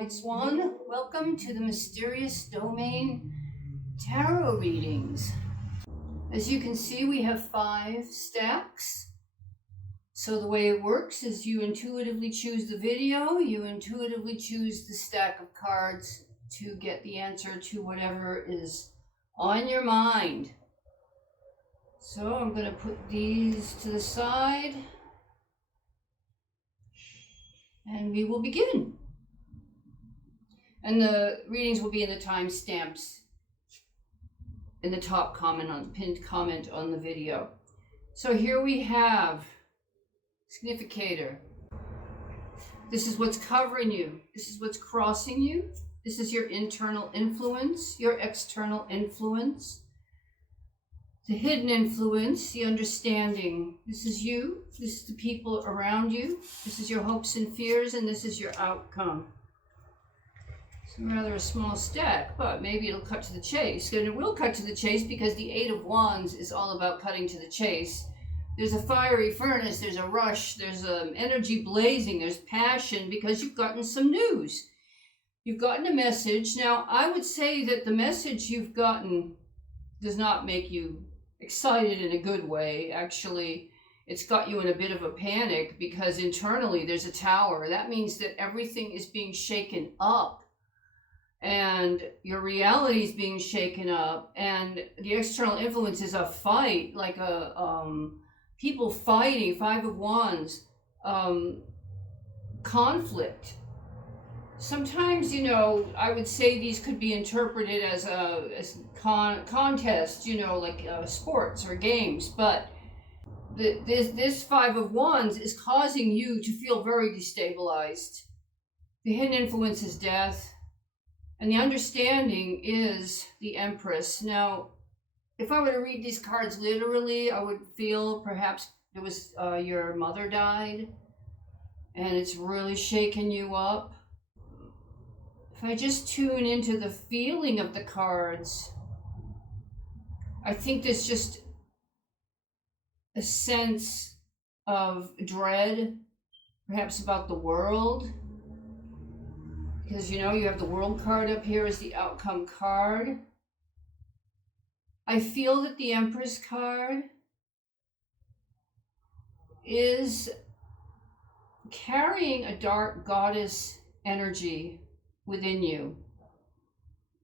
White Swan. Welcome to the Mysterious Domain Tarot Readings. As you can see, we have 5 stacks. So the way it works is you intuitively choose the video, you intuitively choose the stack of cards to get the answer to whatever is on your mind. So I'm going to put these to the side and we will begin. And the readings will be in the timestamps in the top comment on pinned comment on the video. So here we have Significator. This is what's covering you. This is what's crossing you. This is your internal influence, your external influence, the hidden influence, the understanding. This is you. This is the people around you. This is your hopes and fears, and this is your outcome. It's rather a small stack, but maybe it'll cut to the chase. And it will cut to the chase because the 8 of Wands is all about cutting to the chase. There's a fiery furnace, there's a rush, there's energy blazing, there's passion because you've gotten some news. You've gotten a message. Now, I would say that the message you've gotten does not make you excited in a good way. Actually, it's got you in a bit of a panic because internally there's a tower. That means that everything is being shaken up. And your reality is being shaken up, and the external influence is a fight, like people fighting, 5 of Wands, conflict. Sometimes, I would say these could be interpreted as contests, like sports or games, but this 5 of Wands is causing you to feel very destabilized. The hidden influence is death. And the understanding is the Empress. Now, if I were to read these cards literally, I would feel perhaps it was your mother died and it's really shaken you up. If I just tune into the feeling of the cards, I think there's just a sense of dread, perhaps about the world. Because, you have the World card up here as the outcome card. I feel that the Empress card is carrying a dark goddess energy within you.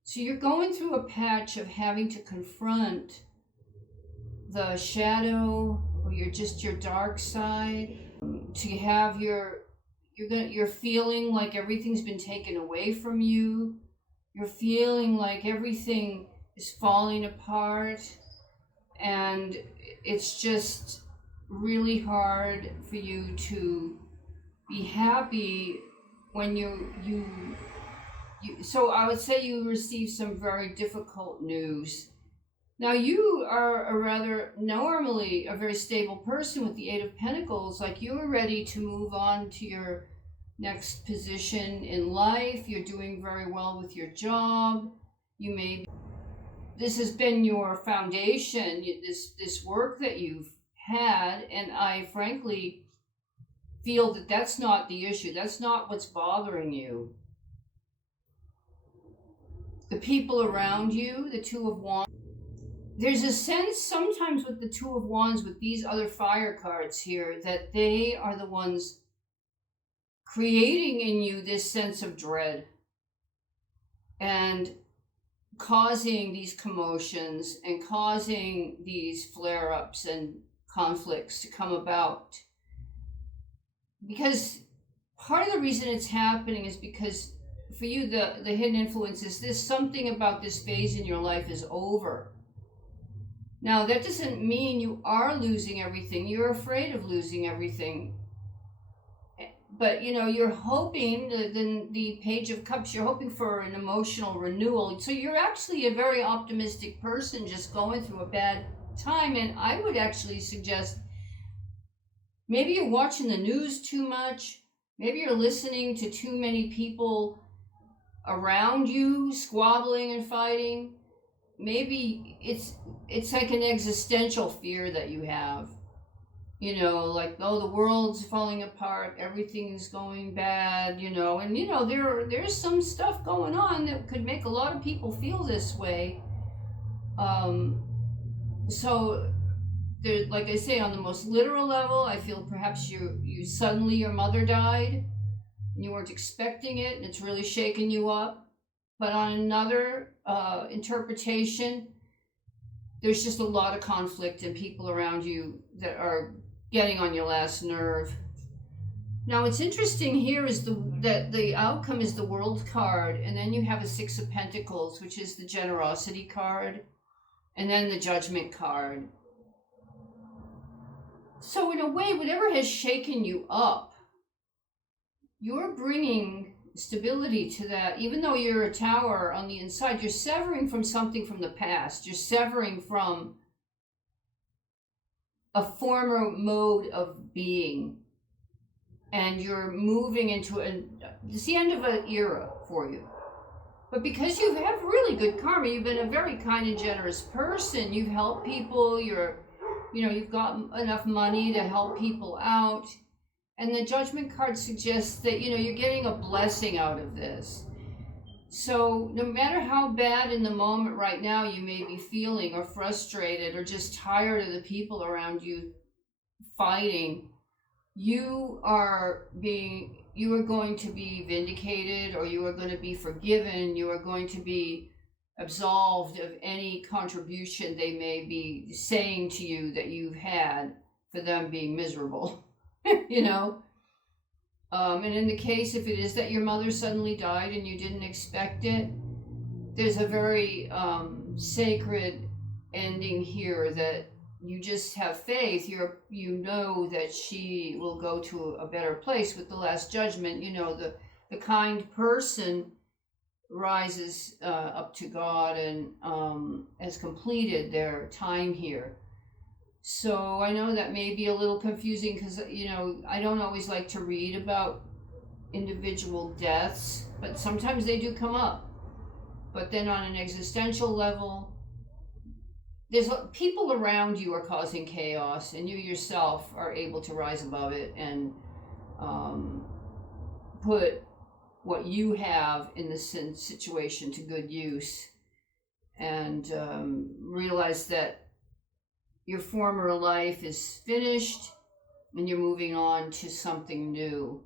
So you're going through a patch of having to confront the shadow or your dark side, to have you're feeling like everything's been taken away from you. You're feeling like everything is falling apart, and it's just really hard for you to be happy when so I would say you receive some very difficult news. Now, you are normally a very stable person with the 8 of Pentacles. Like, you are ready to move on to your next position in life. You're doing very well with your job. This has been your foundation, this work that you've had. And I frankly feel that that's not the issue. That's not what's bothering you. The people around you, the 2 of Wands. There's a sense sometimes with the 2 of Wands, with these other fire cards here, that they are the ones creating in you this sense of dread and causing these commotions and causing these flare-ups and conflicts to come about. Because part of the reason it's happening is because for you, the hidden influence is this: something about this phase in your life is over. Now, that doesn't mean you are losing everything. You're afraid of losing everything. But, you're hoping, the Page of Cups, you're hoping for an emotional renewal. So you're actually a very optimistic person just going through a bad time. And I would actually suggest maybe you're watching the news too much. Maybe you're listening to too many people around you squabbling and fighting. Maybe it's like an existential fear that you have. you know, like, oh, the world's falling apart, everything's going bad, you know, and you know, there's some stuff going on that could make a lot of people feel this way. So there, like I say, on the most literal level, I feel perhaps you suddenly your mother died and you weren't expecting it and it's really shaken you up. But on another interpretation, there's just a lot of conflict and people around you that are getting on your last nerve. Now, what's interesting here is that the outcome is the World card, and then you have a Six of Pentacles, which is the Generosity card, and then the Judgment card. So in a way, whatever has shaken you up, you're bringing stability to that. Even though you're a Tower on the inside, you're severing from something from the past. You're severing from a former mode of being, and you're moving into it's the end of an era for you. But because you have really good karma, you've been a very kind and generous person. You've helped people. You've got enough money to help people out. And the Judgment card suggests that, you're getting a blessing out of this. So no matter how bad in the moment right now you may be feeling, or frustrated, or just tired of the people around you fighting, you are going to be vindicated, or you are going to be forgiven. You are going to be absolved of any contribution they may be saying to you that you've had for them being miserable. And in the case, if it is that your mother suddenly died and you didn't expect it, there's a very sacred ending here, that you just have faith. You know that she will go to a better place with the Last Judgment. The kind person rises up to God and has completed their time here. So I know that may be a little confusing because, I don't always like to read about individual deaths, but sometimes they do come up. But then on an existential level, there's people around you are causing chaos, and you yourself are able to rise above it and put what you have in the situation to good use, and realize that your former life is finished and you're moving on to something new,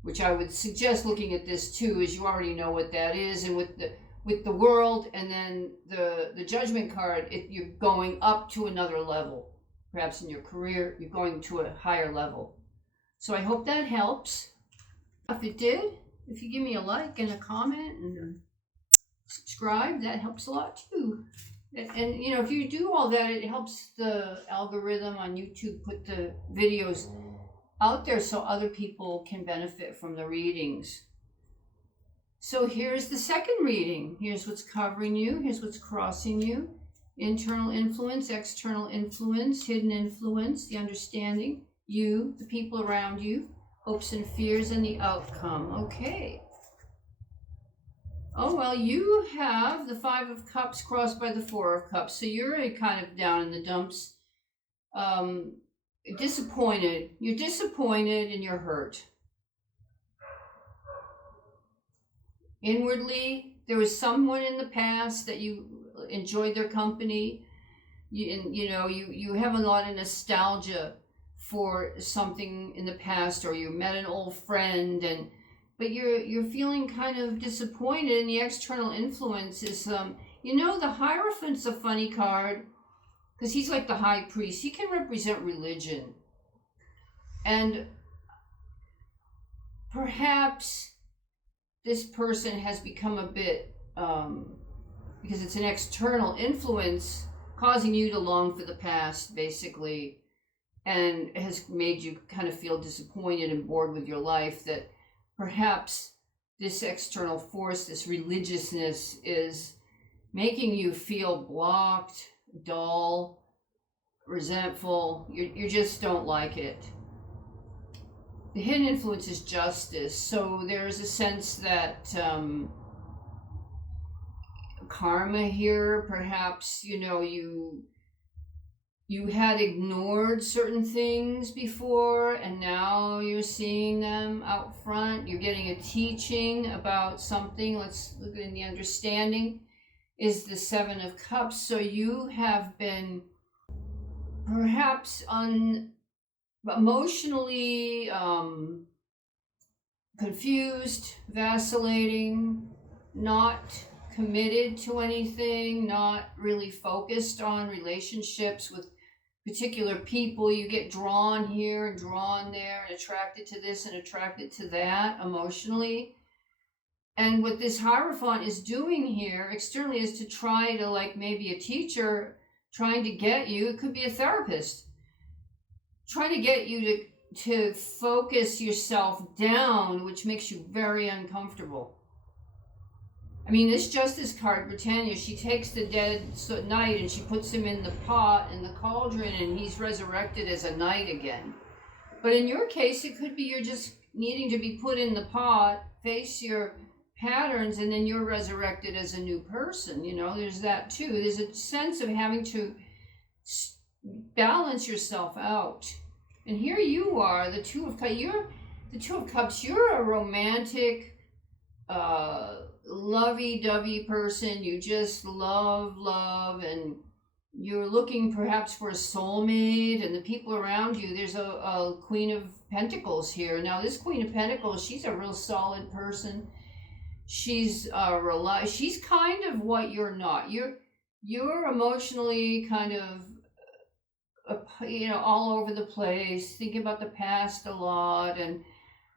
which I would suggest looking at this too, is you already know what that is. And with the World and then the Judgment card, you're going up to another level. Perhaps in your career, you're going to a higher level. So I hope that helps. If it did, if you give me a like and a comment and subscribe, that helps a lot too. And if you do all that, it helps the algorithm on YouTube put the videos out there so other people can benefit from the readings. So here's the second reading. Here's what's covering you. Here's what's crossing you. Internal influence, external influence, hidden influence, the understanding, you, the people around you, hopes and fears, and the outcome. Okay. Oh, well, you have the Five of Cups crossed by the Four of Cups. So you're kind of down in the dumps. Disappointed. You're disappointed and you're hurt. Inwardly, there was someone in the past that you enjoyed their company. You have a lot of nostalgia for something in the past, or you met an old friend, but you're feeling kind of disappointed. And the external influence is the Hierophant's a funny card because he's like the high priest. He can represent religion, and perhaps this person has become a bit because it's an external influence causing you to long for the past, basically, and has made you kind of feel disappointed and bored with your life, that perhaps this external force, this religiousness, is making you feel blocked, dull, resentful. You just don't like it. The hidden influence is justice. So there's a sense that karma here, perhaps, you you had ignored certain things before, and now you're seeing them out front. You're getting a teaching about something. Let's look at the understanding is the Seven of Cups. So you have been perhaps emotionally confused, vacillating, not committed to anything, not really focused on relationships with particular people. You get drawn here and drawn there and attracted to this and attracted to that emotionally. And what this Hierophant is doing here externally is to try to, like maybe a teacher trying to get you, it could be a therapist, trying to get you to focus yourself down, which makes you very uncomfortable. I mean, this Justice card, Britannia, she takes the dead knight and she puts him in the pot, in the cauldron, and he's resurrected as a knight again. But in your case, it could be you're just needing to be put in the pot, face your patterns, and then you're resurrected as a new person. You know, there's that too. There's a sense of having to balance yourself out. And here you are, the Two of Cups. You're a romantic, lovey-dovey person. You just love, and you're looking perhaps for a soulmate, and the people around you, there's a Queen of Pentacles here. Now this Queen of Pentacles, she's a real solid person. She's she's kind of what you're not. You're emotionally kind of all over the place, thinking about the past a lot, and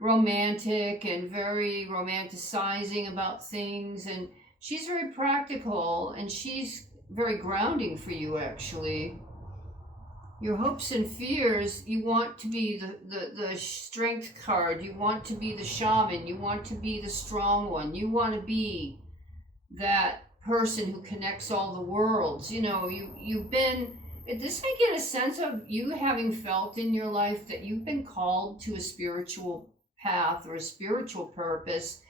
romantic and very romanticizing about things. And she's very practical, and she's very grounding for you, actually. Your hopes and fears, you want to be the strength card. You want to be the shaman. You want to be the strong one. You want to be that person who connects all the worlds. You know, you've been, this may get a sense of you having felt in your life that you've been called to a spiritual path or a spiritual purpose,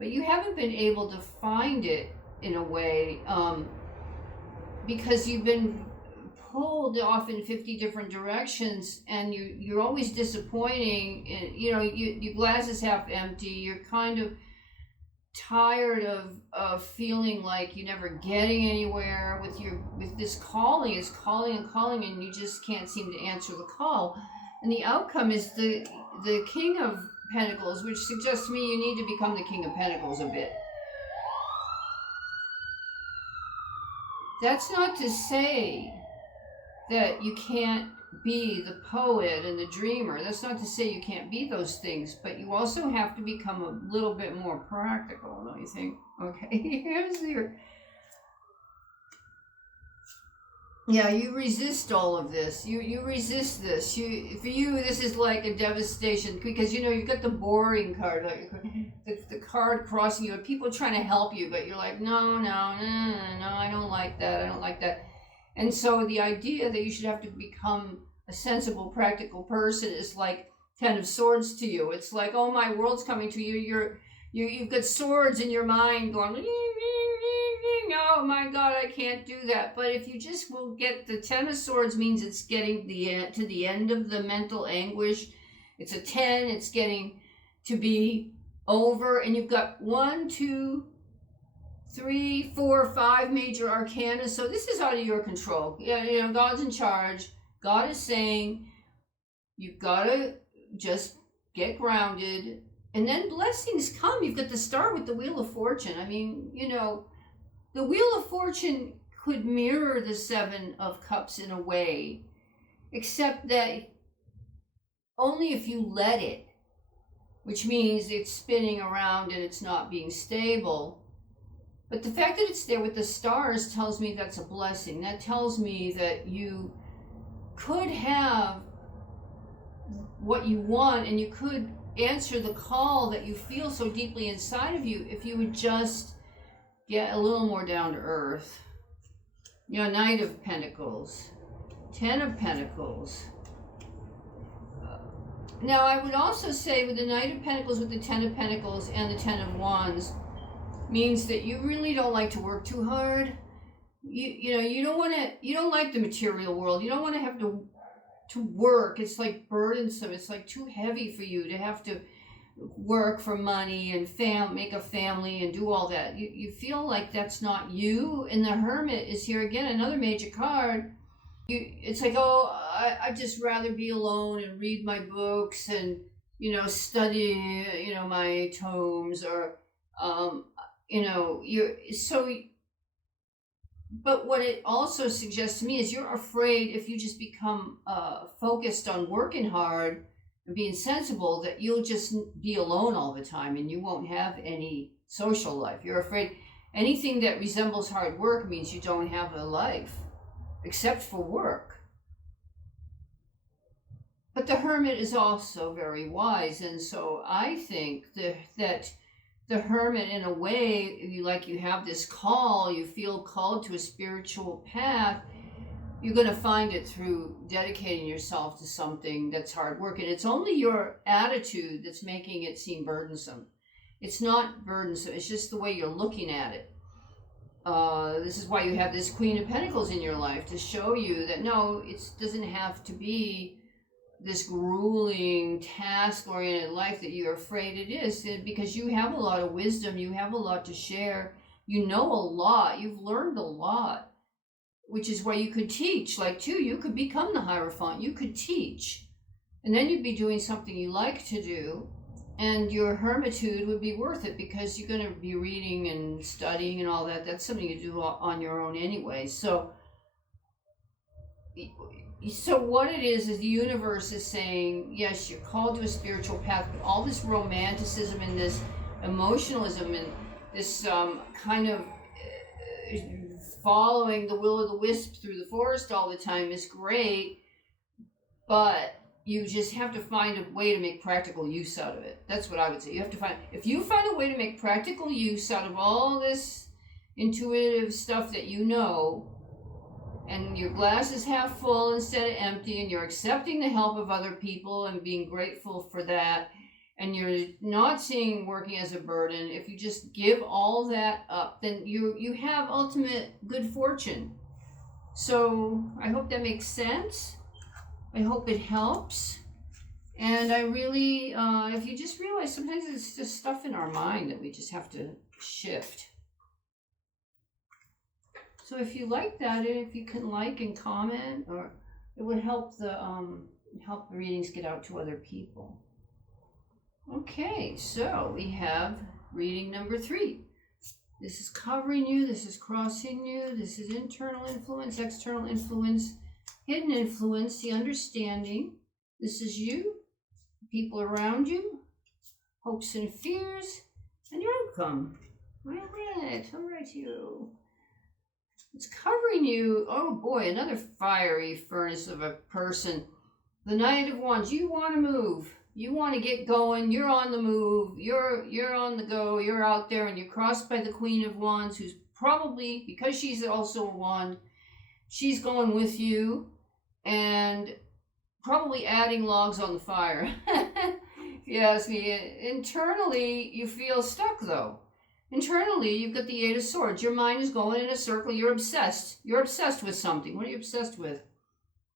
but you haven't been able to find it in a way, because you've been pulled off in 50 different directions, and you're always disappointing. And your glass is half empty. You're kind of tired of feeling like you're never getting anywhere with this calling. It's calling and calling, and you just can't seem to answer the call. And the outcome is the King of Pentacles, which suggests to me you need to become the King of Pentacles a bit. That's not to say that you can't be the poet and the dreamer. That's not to say you can't be those things, but you also have to become a little bit more practical, don't you think? Okay, here's your... Yeah, you resist all of this. You resist this. For you, this is like a devastation, because you've got the boring card, like the card crossing you, and people trying to help you, but you're like, no, I don't like that. I don't like that. And so the idea that you should have to become a sensible, practical person is like 10 of Swords to you. It's like, oh, my world's coming to you. You've got swords in your mind going, oh my God, I can't do that. But if you just will get the 10 of Swords, means it's getting to the end of the mental anguish. It's a 10. It's getting to be over, and you've got 1, 2, 3, 4, 5 major arcana. So this is out of your control. Yeah, God's in charge. God is saying you've got to just get grounded, and then blessings come. You've got to start with the Wheel of Fortune. I mean, the Wheel of Fortune could mirror the Seven of Cups in a way, except that only if you let it, which means it's spinning around and it's not being stable. But the fact that it's there with the stars tells me that's a blessing. That tells me that you could have what you want, and you could answer the call that you feel so deeply inside of you if you would just get a little more down to earth. Knight of Pentacles, 10 of Pentacles. Now, I would also say with the Knight of Pentacles, with the 10 of Pentacles and the 10 of Wands, means that you really don't like to work too hard. you don't like the material world. You don't want to have to work. It's like burdensome. It's like too heavy for you to have to work for money and make a family and do all that. You feel like that's not you. And the Hermit is here again, another major card. It's like, oh, I'd just rather be alone and read my books and, study, my tomes, or, but what it also suggests to me is you're afraid if you just become focused on working hard and being sensible, that you'll just be alone all the time and you won't have any social life. You're afraid anything that resembles hard work means you don't have a life except for work. But the Hermit is also very wise, and so I think that the Hermit, in a way, you have this call, you feel called to a spiritual path. You're going to find it through dedicating yourself to something that's hard work. And it's only your attitude that's making it seem burdensome. It's not burdensome. It's just the way you're looking at it. This is why you have this Queen of Pentacles in your life, to show you that no, it doesn't have to be this grueling, task-oriented life that you're afraid it is, because you have a lot of wisdom, you have a lot to share, you know a lot, you've learned a lot, which is why you could teach. Like, too, you could become the Hierophant, you could teach, and then you'd be doing something you like to do, and your hermitude would be worth it, because you're going to be reading and studying and all that. That's something you do on your own anyway. So what it is the universe is saying, yes, you're called to a spiritual path, but all this romanticism and this emotionalism and this kind of following the will of the wisp through the forest all the time is great, but you just have to find a way to make practical use out of it. That's what I would say. If you find a way to make practical use out of all this intuitive stuff that you know, and your glass is half full instead of empty, and you're accepting the help of other people and being grateful for that, and you're not seeing working as a burden, if you just give all that up, then you have ultimate good fortune. So I hope that makes sense. I hope it helps. And I really, if you just realize sometimes it's just stuff in our mind that we just have to shift. So if you like that, and if you can like and comment, or it would help the readings get out to other people. Okay, so we have reading number 3. This is covering you, this is crossing you, this is internal influence, external influence, hidden influence, the understanding. This is you, people around you, hopes and fears, and your outcome. All right, you. It's covering you. Oh boy, another fiery furnace of a person. The Knight of Wands. You want to move. You want to get going. You're on the move. You're on the go. You're out there, and you're crossed by the Queen of Wands, who's probably, because she's also a wand, she's going with you and probably adding logs on the fire. If you ask me. Internally, you feel stuck though. Internally, you've got the 8 of Swords. Your mind is going in a circle. You're obsessed. You're obsessed with something. What are you obsessed with?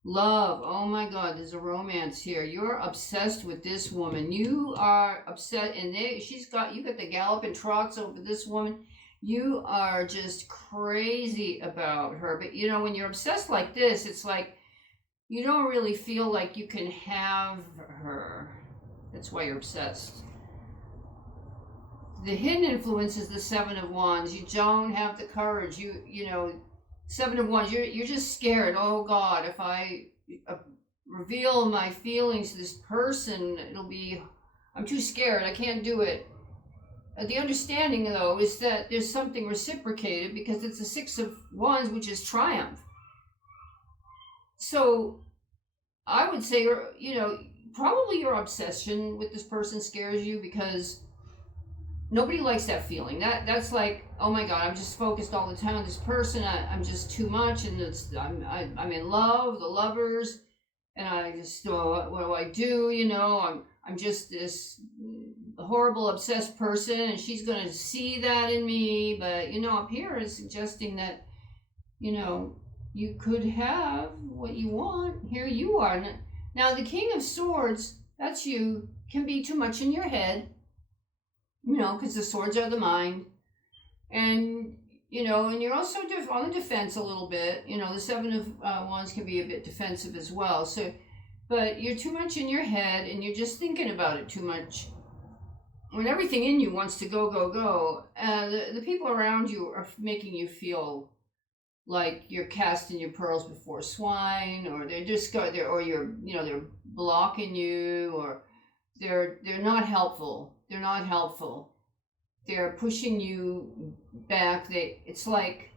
Love. Oh my God, there's a romance here. You're obsessed with this woman. You are upset, and you got the galloping trots over this woman. You are just crazy about her. But when you're obsessed like this, it's like you don't really feel like you can have her. That's why you're obsessed. The hidden influence is the 7 of Wands. You don't have the courage. You know, 7 of Wands, you're just scared. Oh God, if I reveal my feelings to this person, I'm too scared. I can't do it. The understanding, though, is that there's something reciprocated, because it's the 6 of Wands, which is triumph. So I would say, probably your obsession with this person scares you, because nobody likes that feeling. That's like, oh my God, I'm just focused all the time on this person. I'm just too much, and I'm in love, the lovers, and I just, what do I do? I'm just this horrible obsessed person, and she's going to see that in me. But up here is suggesting that you know, you could have what you want. Here you are. Now, the King of Swords, that's you, can be too much in your head, you know, because the swords are the mind. And, you know, and you're also on the defense a little bit. You know, the Seven of Wands can be a bit defensive as well. So, but you're too much in your head and you're just thinking about it too much. When everything in you wants to go, go, go, the people around you are making you feel like you're casting your pearls before swine, or they're just or you're, you know, they're blocking you, or they're not helpful. They're not helpful. They're pushing you back. It's like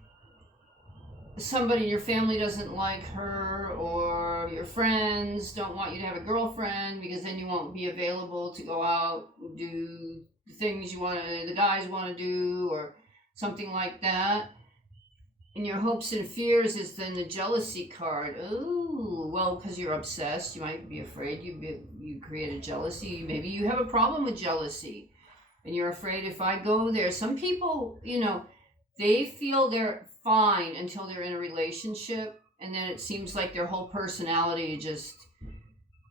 somebody in your family doesn't like her, or your friends don't want you to have a girlfriend because then you won't be available to go out and do the things the guys want to do, or something like that. And your hopes and fears is then the jealousy card. Oh, well, because you're obsessed, you might be afraid you create a jealousy. Maybe you have a problem with jealousy, and you're afraid if I go there. Some people, you know, they feel they're fine until they're in a relationship, and then it seems like their whole personality just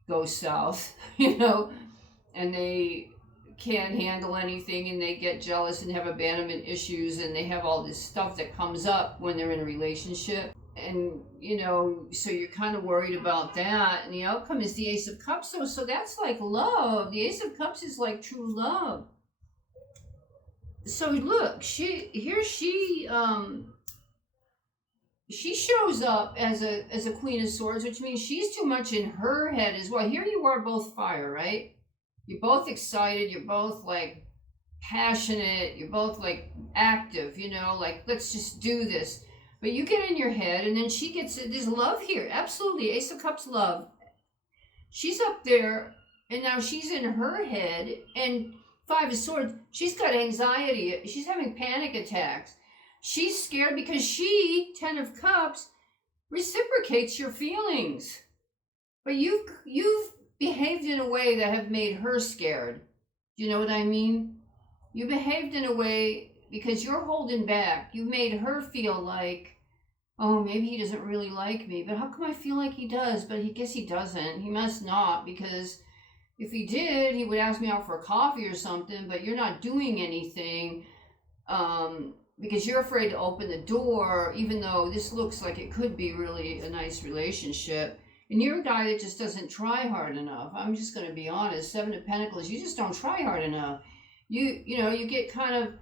goes south, you know, and they can't handle anything, and they get jealous and have abandonment issues, and they have all this stuff that comes up when they're in a relationship. And, you know, so you're kind of worried about that, and the outcome is the Ace of Cups. So that's like love. The Ace of Cups is like true love. So look, she shows up as a Queen of Swords, which means she's too much in her head as well. Here you are, both fire, right? You're both excited, you're both like passionate, you're both like active, you know, like let's just do this. But you get in your head, and then she gets it. There's love here, absolutely. Ace of Cups, love. She's up there, and now she's in her head, and Five of Swords, she's got anxiety. She's having panic attacks. She's scared because she, Ten of Cups, reciprocates your feelings. But you've behaved in a way that have made her scared. Do you know what I mean? You behaved in a way because you're holding back. You made her feel like, oh, maybe he doesn't really like me, but how come I feel like he does? But I guess he doesn't. He must not, because if he did, he would ask me out for a coffee or something, but you're not doing anything because you're afraid to open the door, even though this looks like it could be really a nice relationship. And you're a guy that just doesn't try hard enough. I'm just going to be honest. Seven of Pentacles, you just don't try hard enough. You know, you get kind of,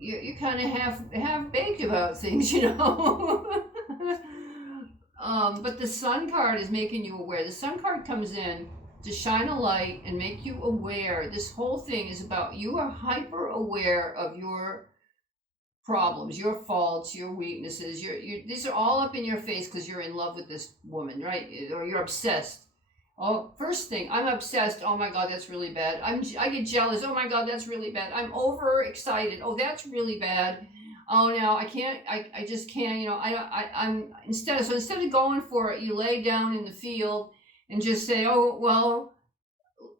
you're kind of half baked about things, you know. But the Sun card is making you aware. The Sun card comes in to shine a light and make you aware. This whole thing is about you are hyper aware of your problems, your faults, your weaknesses. These are all up in your face because you're in love with this woman, right? Or you're obsessed. Oh, first thing, I'm obsessed. Oh my God, that's really bad. I get jealous. Oh my God, that's really bad. I'm overexcited. Oh, that's really bad. Oh no, I can't. I just can't. You know, I'm instead of going for it, you lay down in the field and just say, oh well,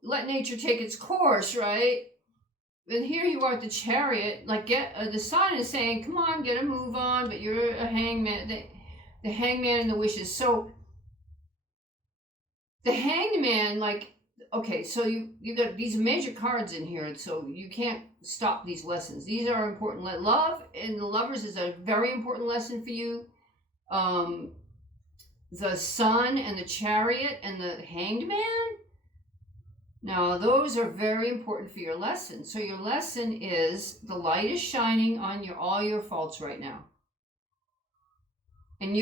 let nature take its course, right? And here you are at the Chariot, like the Sun is saying, come on, get a move on, but you're a hangman, the hangman and the wishes. So the Hanged Man, like, okay, so you got these major cards in here, so you can't stop these lessons. These are important. Love and the Lovers is a very important lesson for you. The Sun and the Chariot and the Hanged Man, now those are very important for your lesson. So your lesson is the light is shining on all your faults right now. And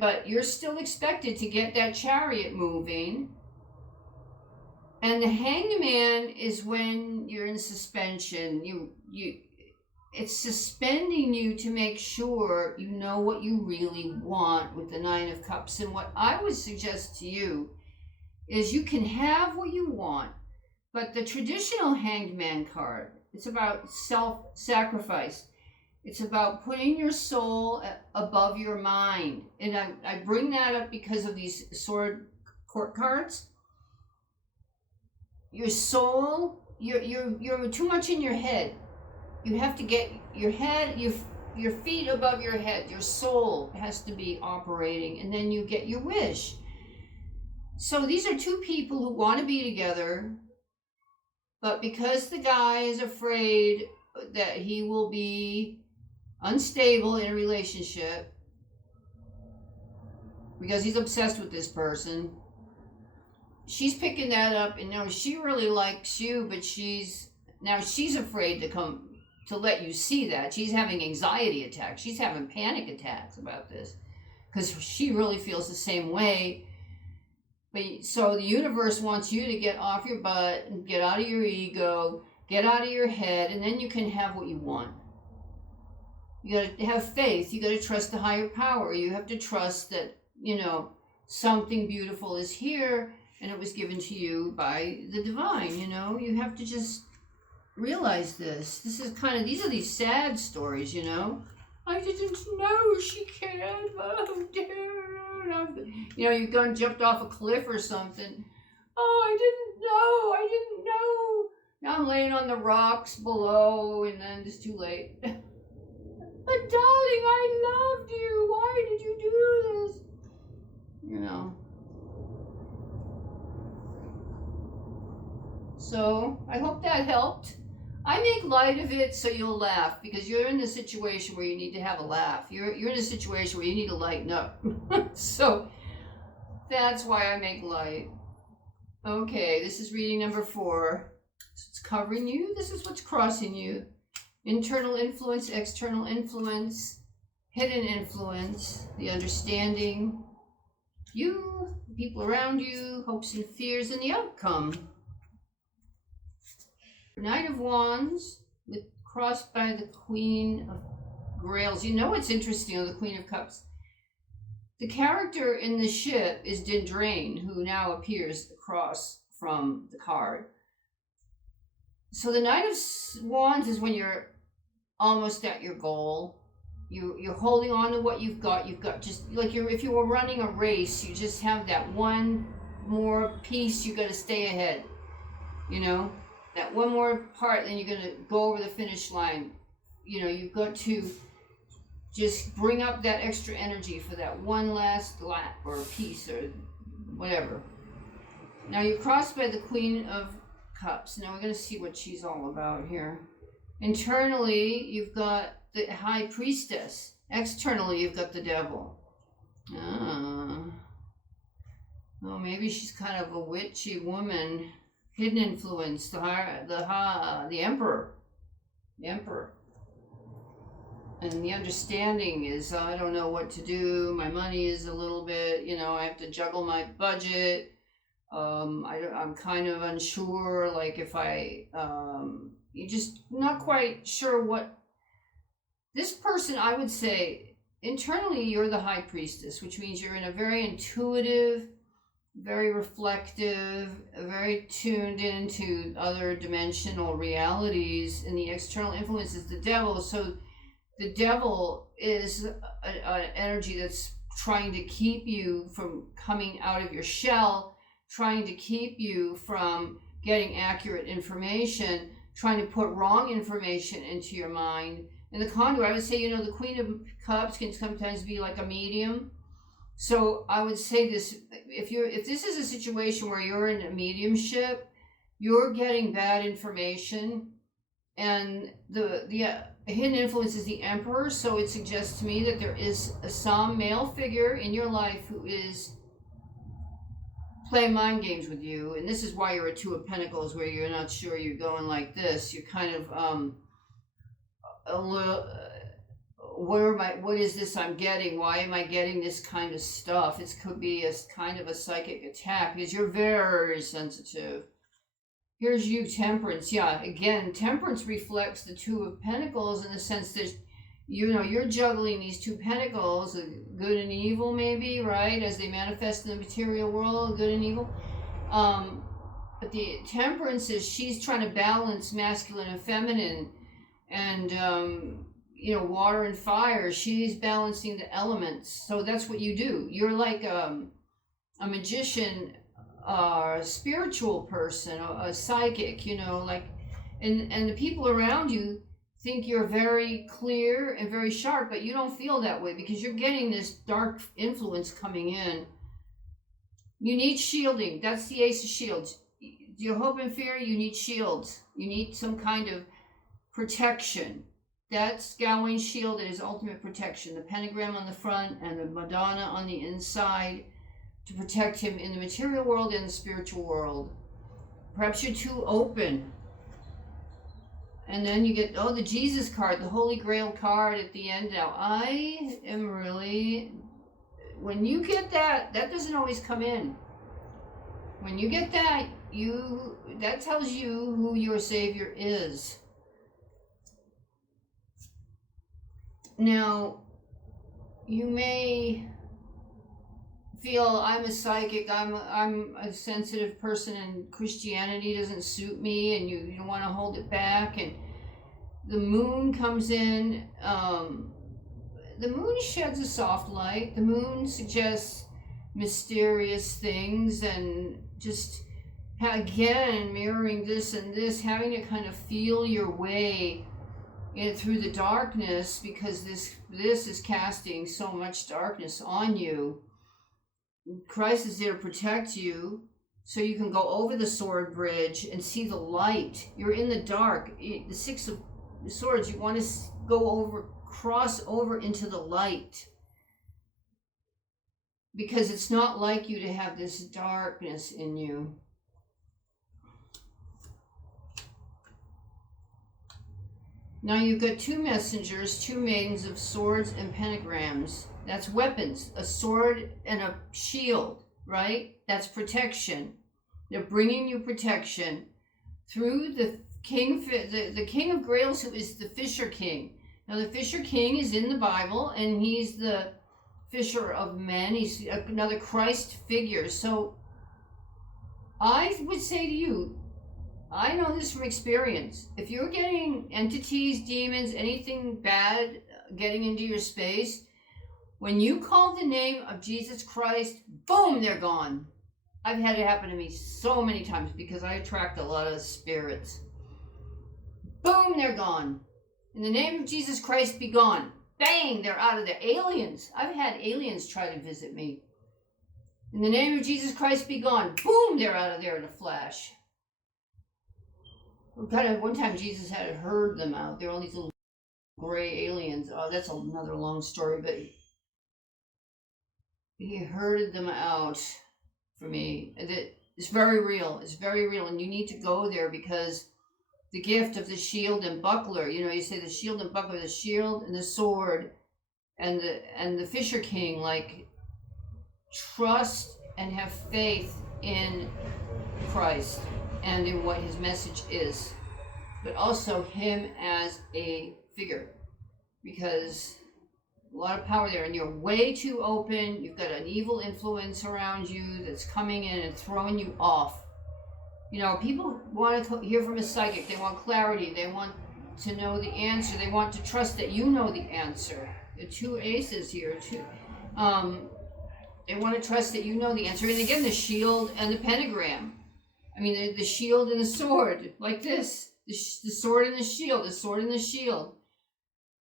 but you're still expected to get that Chariot moving. And the Hanged Man is when you're in suspension. It's suspending you to make sure you know what you really want with the Nine of Cups. And what I would suggest to you is you can have what you want, but the traditional Hanged Man card, it's about self-sacrifice. It's about putting your soul above your mind. And I bring that up because of these sword court cards. Your soul, you're too much in your head. You have to get your head, your feet above your head, your soul has to be operating, and then you get your wish. So these are two people who want to be together, but because the guy is afraid that he will be unstable in a relationship, because he's obsessed with this person, she's picking that up, and now she really likes you, but she's afraid to let you see that. She's having anxiety attacks. She's having panic attacks about this because she really feels the same way. But so the universe wants you to get off your butt and get out of your ego, get out of your head, and then you can have what you want. You got to have faith. You got to trust the higher power. You have to trust that, something beautiful is here and it was given to you by the divine. You have to just realize this. These are these sad stories, I didn't know she cared. Oh, dear. You've gone jumped off a cliff or something. Oh, I didn't know. Now I'm laying on the rocks below, and then it's too late. But darling, I loved you. Why did you do this? So I hope that helped. I make light of it so you'll laugh, because you're in a situation where you need to have a laugh. You're in a situation where you need to lighten up. So that's why I make light. Okay, this is reading number 4. So it's covering you. This is what's crossing you. Internal influence, external influence, hidden influence, the understanding, you, people around you, hopes and fears, and the outcome. Knight of Wands, crossed by the Queen of Grails. What's interesting on the Queen of Cups? The character in the ship is Dindrain, who now appears across from the card. So the Knight of Wands is when you're almost at your goal. You're holding on to what you've got. You've got just like if you were running a race, you just have that one more piece. You got to stay ahead. That one more part, then you're going to go over the finish line. You've got to just bring up that extra energy for that one last lap or piece or whatever. Now you're crossed by the Queen of Cups. Now we're going to see what she's all about here. Internally, you've got the High Priestess. Externally, you've got the Devil. Oh, maybe she's kind of a witchy woman. Hidden influence, the Emperor. The Emperor. And the understanding is, I don't know what to do. My money is a little bit, I have to juggle my budget. I'm kind of unsure, like if you're just not quite sure what. This person, I would say, internally, you're the High Priestess, which means you're in a very intuitive, very reflective, very tuned into other dimensional realities, and the external influence is the Devil. So the Devil is an energy that's trying to keep you from coming out of your shell, trying to keep you from getting accurate information, trying to put wrong information into your mind. And the Condor, I would say, the Queen of Cups can sometimes be like a medium. So I would say this, if this is a situation where you're in a mediumship, you're getting bad information, and the hidden influence is the Emperor, so it suggests to me that there is some male figure in your life who is playing mind games with you, and this is why you're a Two of Pentacles, where you're not sure you're going like this. You're kind of a little... what is this I'm getting? Why am I getting this kind of stuff? It could be a kind of a psychic attack, because you're very sensitive. Here's you, Temperance. Yeah, again, Temperance reflects the Two of Pentacles in the sense that, you're juggling these two pentacles, good and evil maybe, right? As they manifest in the material world, good and evil. But the Temperance is, she's trying to balance masculine and feminine, and water and fire. She's balancing the elements. So that's what you do. You're like a magician, a spiritual person, a psychic, and the people around you think you're very clear and very sharp, but you don't feel that way because you're getting this dark influence coming in. You need shielding. That's the Ace of Shields. Your hope and fear, you need shields. You need some kind of protection. That's Gawain's shield. It is ultimate protection. The pentagram on the front and the Madonna on the inside to protect him in the material world and the spiritual world. Perhaps you're too open. And then you get, the Jesus card, the Holy Grail card at the end. Now, I am really, when you get that, that doesn't always come in. When you get that, that tells you who your Savior is. Now, you may feel I'm a psychic, I'm a sensitive person, and Christianity doesn't suit me, and you don't want to hold it back. And the moon comes in. The moon sheds a soft light. The moon suggests mysterious things, and just again mirroring this and this, having to kind of feel your way through the darkness, because this is casting so much darkness on you. Christ is there to protect you, so you can go over the sword bridge and see the light. You're in the dark. The Six of Swords, you want to cross over into the light, because it's not like you to have this darkness in you. Now you've got two messengers, two maidens of swords and pentagrams. That's weapons, a sword and a shield, right? That's protection. They're bringing you protection through the king of Grails, who is the Fisher King. Now the Fisher King is in the Bible, and he's the fisher of men. He's another Christ figure. So I would say to you, I know this from experience. If you're getting entities, demons, anything bad getting into your space, when you call the name of Jesus Christ, boom, they're gone. I've had it happen to me so many times because I attract a lot of spirits. Boom, they're gone. In the name of Jesus Christ, be gone. Bang, they're out of there. Aliens. I've had aliens try to visit me. In the name of Jesus Christ, be gone. Boom, they're out of there in a flash. One time Jesus had to herd them out. There were all these little gray aliens. Oh, that's another long story, but he herded them out for me. It's very real. It's very real, and you need to go there, because the gift of the shield and buckler, you say the shield and buckler, the shield and the sword and the Fisher King, like, trust and have faith in Christ and in what his message is, but also him as a figure, because a lot of power there, and you're way too open. You've got an evil influence around you that's coming in and throwing you off. People want to hear from a psychic. They want clarity. They want to know the answer. They want to trust that you know the answer. The two aces here, too. They want to trust that you know the answer. And again, the shield and the pentagram. I mean, the shield and the sword, like this. The sword and the shield. The sword and the shield.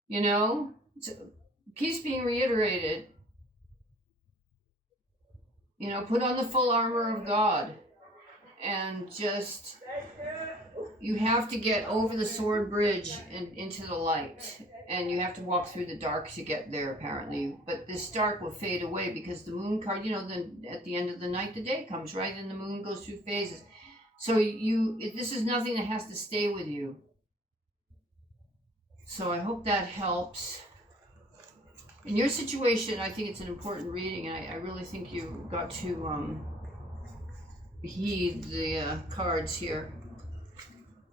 It keeps being reiterated. Put on the full armor of God. And just, you have to get over the sword bridge and into the light. And you have to walk through the dark to get there, apparently. But this dark will fade away, because the moon card, then at the end of the night, the day comes, right? And the moon goes through phases. So this is nothing that has to stay with you. So I hope that helps. In your situation, I think it's an important reading, and I really think you got to heed the cards here.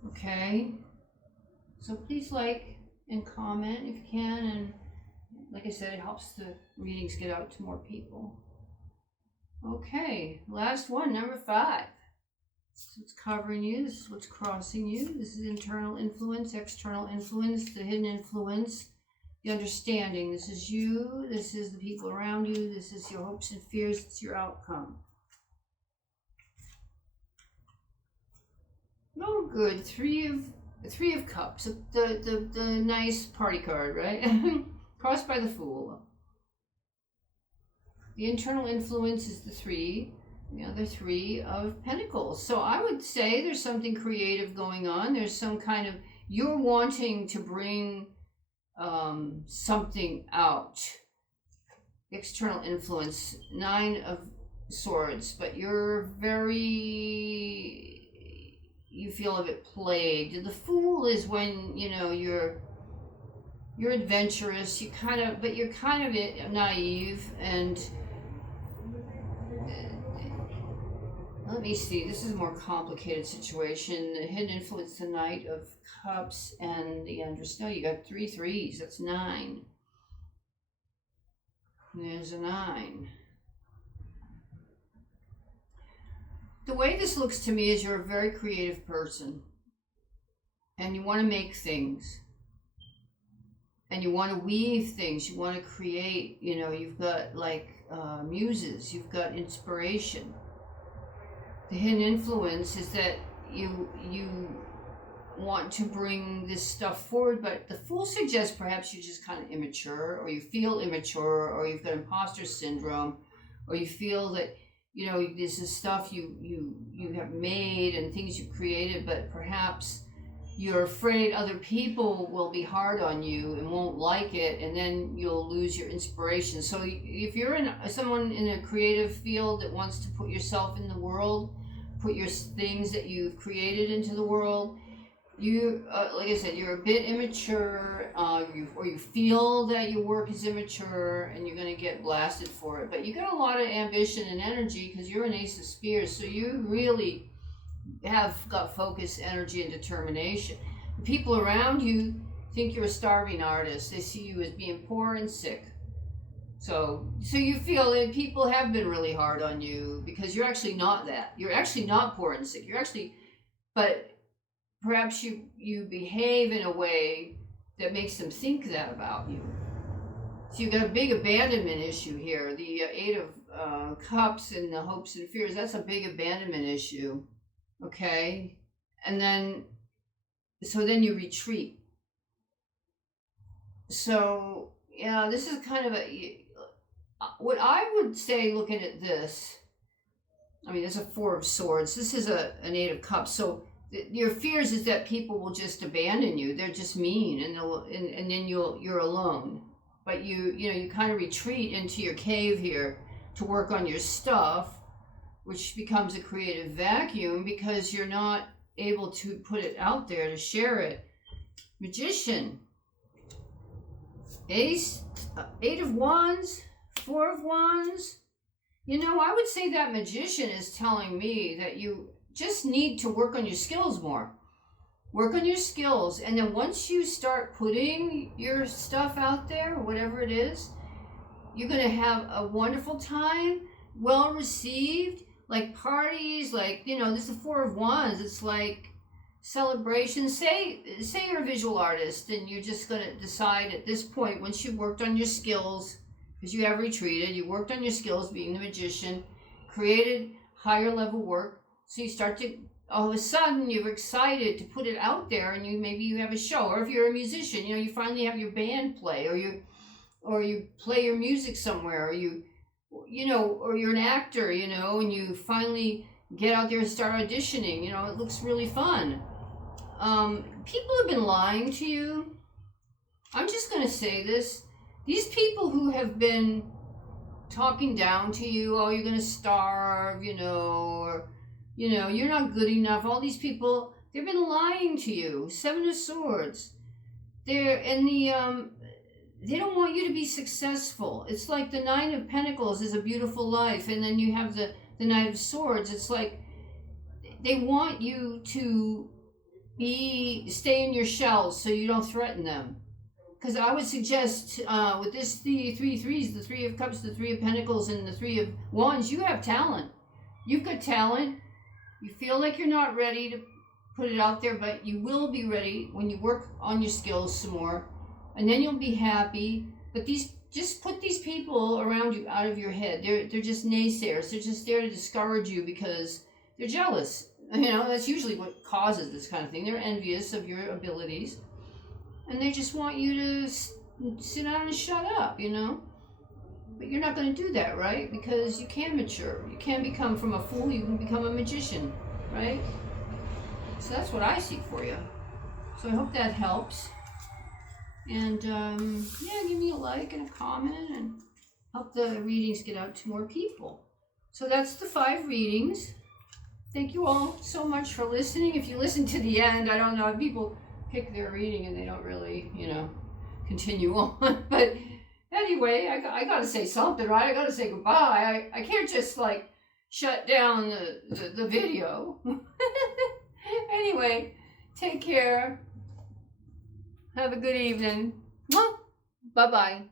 Okay, so please like and comment if you can, and like I said, it helps the readings get out to more people. Okay, last one, number 5. This is what's covering you. This is what's crossing you. This is internal influence, external influence, the hidden influence, the understanding. This is you. This is the people around you. This is your hopes and fears. It's your outcome. Oh, good. 3 of The Three of Cups, the nice party card, right? Crossed by the Fool. The internal influence is the Three, the other Three of Pentacles. So I would say there's something creative going on. There's some kind of, you're wanting to bring something out. External influence, Nine of Swords, but you're very, you feel a bit plagued. The Fool is when, you know, you're adventurous, but you're kind of naive. And let me see, this is a more complicated situation. The hidden influence, the Knight of Cups, and the Undersnow. You got 3 threes, that's 9. There's a 9. The way this looks to me is you're a very creative person. And you want to make things. And you want to weave things. You want to create, you know, you've got like muses. You've got inspiration. The hidden influence is that you want to bring this stuff forward, but the Fool suggests perhaps you're just kind of immature, or you feel immature, or you've got imposter syndrome, or you feel that, you know, this is stuff you have made and things you've created, but perhaps you're afraid other people will be hard on you and won't like it, and then you'll lose your inspiration. So if you're someone in a creative field that wants to put yourself in the world, put your things that you've created into the world, you, like I said, you're a bit immature, or you feel that your work is immature, and you're going to get blasted for it. But you got a lot of ambition and energy because you're an Ace of Spears, so you really have got focus, energy, and determination. The people around you think you're a starving artist. They see you as being poor and sick. So you feel that people have been really hard on you because you're actually not that. You're actually not poor and sick. You're actually, but perhaps you behave in a way that makes them think that about you. So you've got a big abandonment issue here. The Eight of Cups and the hopes and fears, that's a big abandonment issue. Okay? And then, so then you retreat. So, yeah, this is kind of what I would say looking at this, I mean, it's a Four of Swords. This is an Eight of Cups. So your fears is that people will just abandon you. They're just mean, and then you're alone. But you kind of retreat into your cave here to work on your stuff, which becomes a creative vacuum because you're not able to put it out there to share it. Magician, Ace, Eight of Wands, Four of Wands. You know, I would say that Magician is telling me that you just need to work on your skills more. Work on your skills, and then once you start putting your stuff out there, whatever it is, you're going to have a wonderful time, well received, like parties, like, you know, this is the Four of Wands. It's like celebration. Say you're a visual artist and you're just going to decide at this point, once you've worked on your skills, because you have retreated, you worked on your skills being the magician, created higher level work, so you start to, all of a sudden you're excited to put it out there, and maybe you have a show, or if you're a musician, you know, you finally have your band play, or you play your music somewhere, or you know, or you're an actor, you know, and you finally get out there and start auditioning, you know, it looks really fun. People have been lying to you. I'm just going to say this. These people who have been talking down to you, oh, you're going to starve, you know, or, you know, you're not good enough. All these people, they've been lying to you. Seven of Swords. They're in the, they don't want you to be successful. It's like the Nine of Pentacles is a beautiful life, and then you have the Knight of Swords. It's like they want you to stay in your shells so you don't threaten them. Because I would suggest with this three threes, the Three of Cups, the Three of Pentacles, and the Three of Wands, you have talent. You've got talent. You feel like you're not ready to put it out there, but you will be ready when you work on your skills some more. And then you'll be happy. But just put these people around you out of your head. They're just naysayers. They're just there to discourage you because they're jealous. You know, that's usually what causes this kind of thing. They're envious of your abilities. And they just want you to sit down and shut up, you know? But you're not going to do that, right? Because you can mature. You can become from a fool, you can become a magician, right? So that's what I see for you. So I hope that helps. And yeah, give me a like and a comment and help the readings get out to more people. So that's the 5 readings. Thank you all so much for listening. If you listen to the end, I don't know if people pick their reading and they don't really, you know, continue on. But anyway, I got to say something, right? I got to say goodbye. I can't just like shut down the video. Anyway, take care. Have a good evening. Bye-bye.